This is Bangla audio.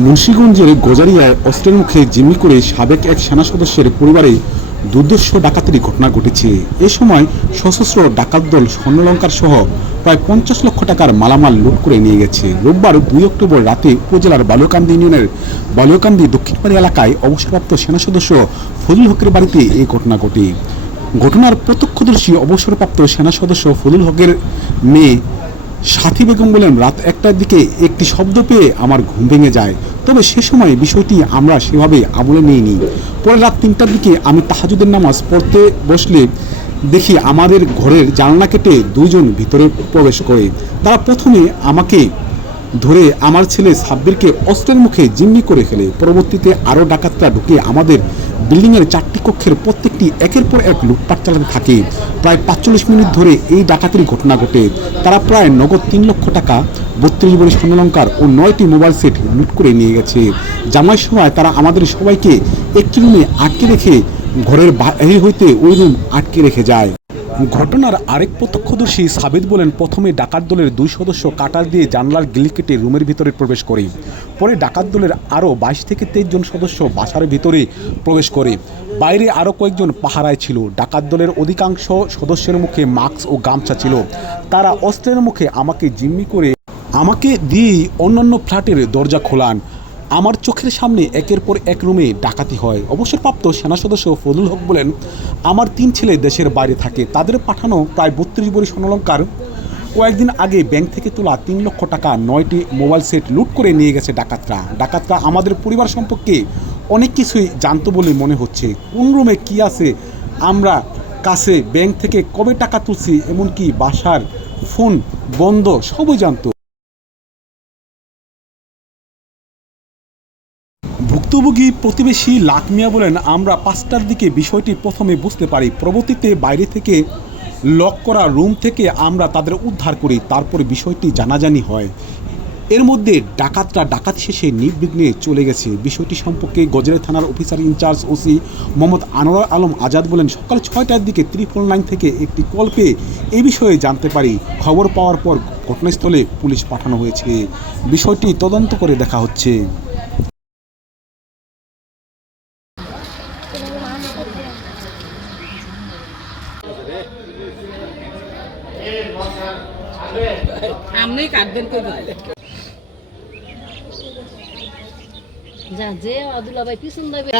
মুন্সিগঞ্জের গজারিয়ায় অস্ত্রের মুখে জিম্মি করে সাবেক এক সেনা সদস্যের পরিবারে দুর্ধর্ষ ডাকাতির ঘটনা ঘটেছে। এ সময় সশস্ত্র ডাকাত দল স্বর্ণলঙ্কার সহ প্রায় 50 লক্ষ টাকার মালামাল লুট করে নিয়ে গেছে। রোববার 2 অক্টোবর রাতে উপজেলার বালুকান্দি ইউনিয়নের বালুকান্দি দক্ষিণপাড়ি এলাকায় অবসরপ্রাপ্ত সেনা সদস্য ফজলুল হকের বাড়িতে এই ঘটনা ঘটে। ঘটনার প্রত্যক্ষদর্শী অবসরপ্রাপ্ত সেনা সদস্য ফজলুল হকের মেয়ে সাথী বেগম বলেন, রাত 1টার দিকে একটি শব্দ পেয়ে আমার ঘুম ভেঙে যায়। তবে সে সময় বিষয়টি আমরা সেভাবে আমলে নিইনি। পরে রাত 3টার দিকে আমি তাহাজ্জুদের নামাজ পড়তে বসলে দেখি আমাদের ঘরের জানালা কেটে 2 জন ভিতরে প্রবেশ করে। তারা প্রথমে আমাকে ধরে আমার ছেলে সাব্বিরকে অস্ত্রের মুখে জিম্মি করে ফেলে। পরবর্তীতে আরও ডাকাতরা ঢুকে আমাদের বিল্ডিংয়ের 4টি কক্ষের প্রত্যেকটি একের পর এক লুটপাট চালাতে থাকে। প্রায় 45 মিনিট ধরে এই ডাকাতির ঘটনা ঘটে। তারা প্রায় নগদ 3 লক্ষ টাকা, 32 ভরি স্বর্ণালঙ্কার ও 9টি মোবাইল সেট লুট করে নিয়ে গেছে। জামাইয়ের সময় তারা আমাদের সবাইকে একটি রুমে আটকে রেখে ঘরের বাইরে হইতে ওই রুম আটকে রেখে যায়। ঘটনার আরেক প্রত্যক্ষদর্শী সাবিদ বলেন, প্রথমে ডাকাত দলের 2 সদস্য কাটার দিয়ে জানলার গিলি কেটে রুমের ভিতরে প্রবেশ করে। পরে ডাকাত দলের আরও 22 থেকে 23 জন সদস্য বাসার ভিতরে প্রবেশ করে। বাইরে আরও কয়েকজন পাহারায় ছিল। ডাকাত দলের অধিকাংশ সদস্যের মুখে মাস্ক ও গামছা ছিল। তারা অস্ত্রের মুখে আমাকে জিম্মি করে আমাকে দিয়েই অন্যান্য ফ্ল্যাটের দরজা খোলান। আমার চোখের সামনে একের পর এক রুমে ডাকাতি হয়। অবসরপ্রাপ্ত সেনা সদস্য ফজলুল হক বলেন, আমার 3 ছেলে দেশের বাইরে থাকে। তাদের পাঠানো প্রায় 32 ভরি স্বর্ণালঙ্কার, কয়েকদিন আগে ব্যাংক থেকে তোলা 3 লক্ষ টাকা, 9টি মোবাইল সেট লুট করে নিয়ে গেছে ডাকাতরা আমাদের পরিবার সম্পর্কে অনেক কিছুই জানতো বলে মনে হচ্ছে। কোন রুমে কি আছে, আমরা কাছে ব্যাংক থেকে কবে টাকা তুলছি, এমনকি বাসার ফোন বন্ধ, সবই জানতো। ভুক্তভোগী প্রতিবেশী লাক মিয়া বলেন, আমরা 5টার দিকে বিষয়টি প্রথমে বুঝতে পারি। পরবর্তীতে বাইরে থেকে লক করা রুম থেকে আমরা তাদের উদ্ধার করি। তারপরে বিষয়টি জানাজানি হয়। এর মধ্যে ডাকাতরা ডাকাত শেষে নির্বিঘ্নে চলে গেছে। বিষয়টি সম্পর্কে গজারিয়া থানার officer in charge OC Mohammad Anwar Alam Azad বলেন, সকাল 6টার দিকে 999 থেকে একটি কল পেয়ে এই বিষয়ে জানতে পারি। খবর পাওয়ার পর ঘটনাস্থলে পুলিশ পাঠানো হয়েছে। বিষয়টি তদন্ত করে দেখা হচ্ছে। আমনেই কাটবেন কই যা যে আদুল্লাহ ভাই পিছন দেবে